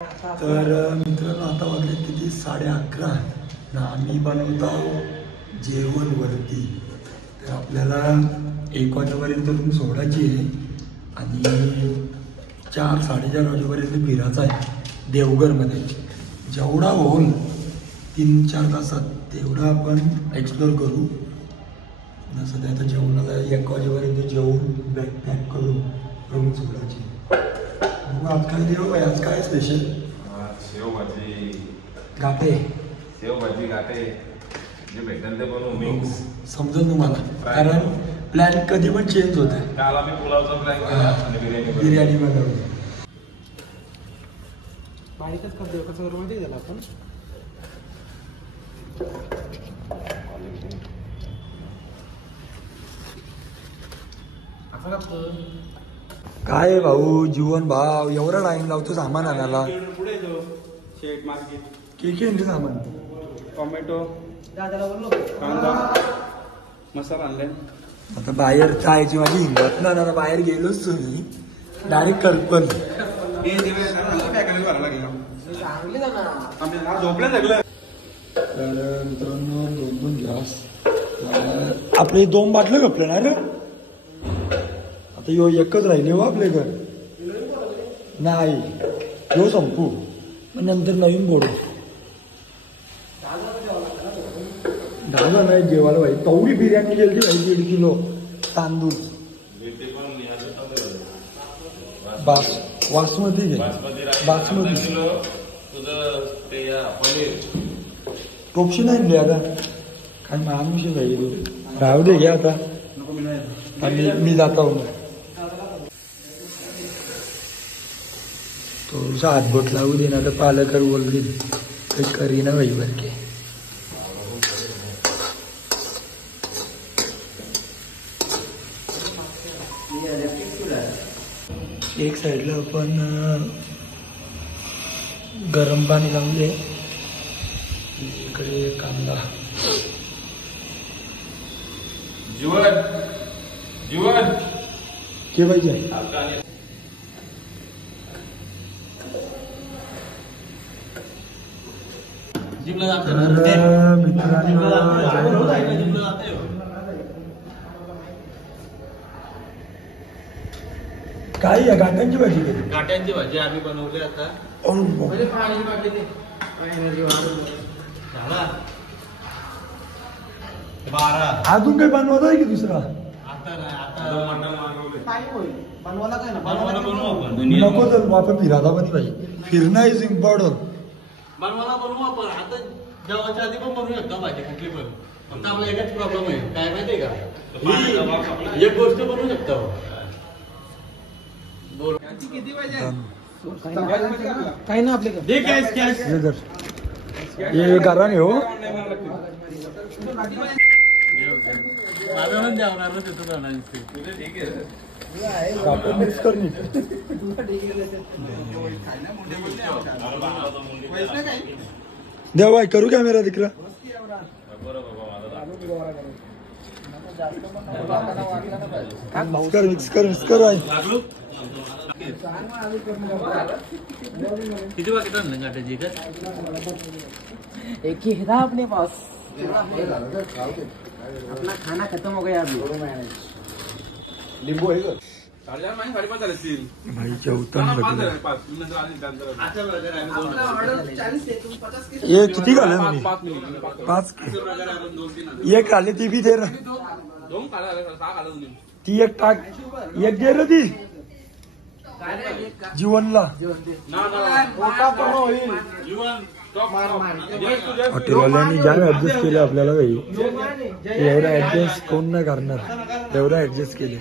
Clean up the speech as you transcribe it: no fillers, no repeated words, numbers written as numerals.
तर मित्रांनो आता वाजले किती 11:30 ना आम्ही बनवतो जेवण वरती. तर आपल्याला 1 वाजेपर्यंत रूम सोडायची आहे आणि 4-4:30 वाजेपर्यंत फिरायचं आहे देवघरमध्ये. जेवढा होईल 3-4 तासात तेवढा आपण एक्सप्लोर करू. जसं ते आता जेवणाला 1 वाजेपर्यंत जेवून बॅग पॅक करू रूम सोडायची. आज काय देऊ आहे? आज काय स्पेशल? शेव भाजी गाठे. शेव भाजी गाठे जे भेटेल ते बनवू मिक्स. समजून तुम्हाला कारण प्लॅन कधी पण चेंज होत आहे. काल आम्ही पुलावचा प्लॅन केला आणि बिर्याणी बनवली. बारीकच करतो कसं करू माहिती त्याला आपण. काय भाऊ जीवन भाव एवढा टाइम लावतो सामान आणायला. पुढे जो शेट मार्केट के सामान टोमॅटो कांदा मसाला आणलाय. आता बाहेर जायची माझी हिंमत ना ना बाहेर गेलोच तुम्ही डायरेक्ट करपल. झोपल्या लागलं. तर मित्रांनो 2-2 ग्लास आपले 2 बाटलं कपले ना रे. आता यो एकच राहिले हो आपले घर नाही यो संपू पण नंतर नवीन बोडू. 10 जण आहेत जेवायला भाई. तेवढी बिर्याणी गेली भाई 1.5 किलो तांदूळ बासमती घे. बासमती टोपशी नाही आता काय माणूस भाई. राहू दे घ्या आता मी जाता हूँ. तो हाथ बोट लागू देना तो पालकर बोल रही करी ना वही भर के. एक साइडला आपण गरम पाणी लावले. इकडे कांदा जीवन जीवन के पाहिजे. काय या गाठ्यांची भाजी केली. गाठ्यांची भाजी आम्ही बनवली आता. पाण्याची बाटली ते झाला 12. अजून काही बनवत आहे की दुसरा. आता बनवायला काय ना नको तर आपण फिरायला पण पाहिजे. फिरणं इज इम्पॉर्टंट. बनवायला बनवू आपण. आता जेवायच्या आधी पण बनवू शकतो भाजी कुठली पण. फक्त आपला एकच प्रॉब्लेम आहे काय माहितीये का एक गोष्ट बनवू शकतो. किती पाहिजे काही ना आपले ये गाराने हो मिक्स करनी देव भाई करू क्या मेरा दिख रहा. मिक्स कर भाई. किती वाजता आणलं गाठ्याची का. एक ही था अपने पास. अपना खाना खत्म हो गया अभी. लिंबू आहे 4:30 झाले. भाई जेवताना ये किती घाले तुम्ही. 5 एक आले ती बी दे ना. ती एक टाक एक दे रे ती जीवनला. हॉटेलवाल्यांनी ज्या ऍडजस्ट केलं आपल्याला भाई एवढा ऍडजस्ट कोण नाही करणार. एवढा ऍडजस्ट केले.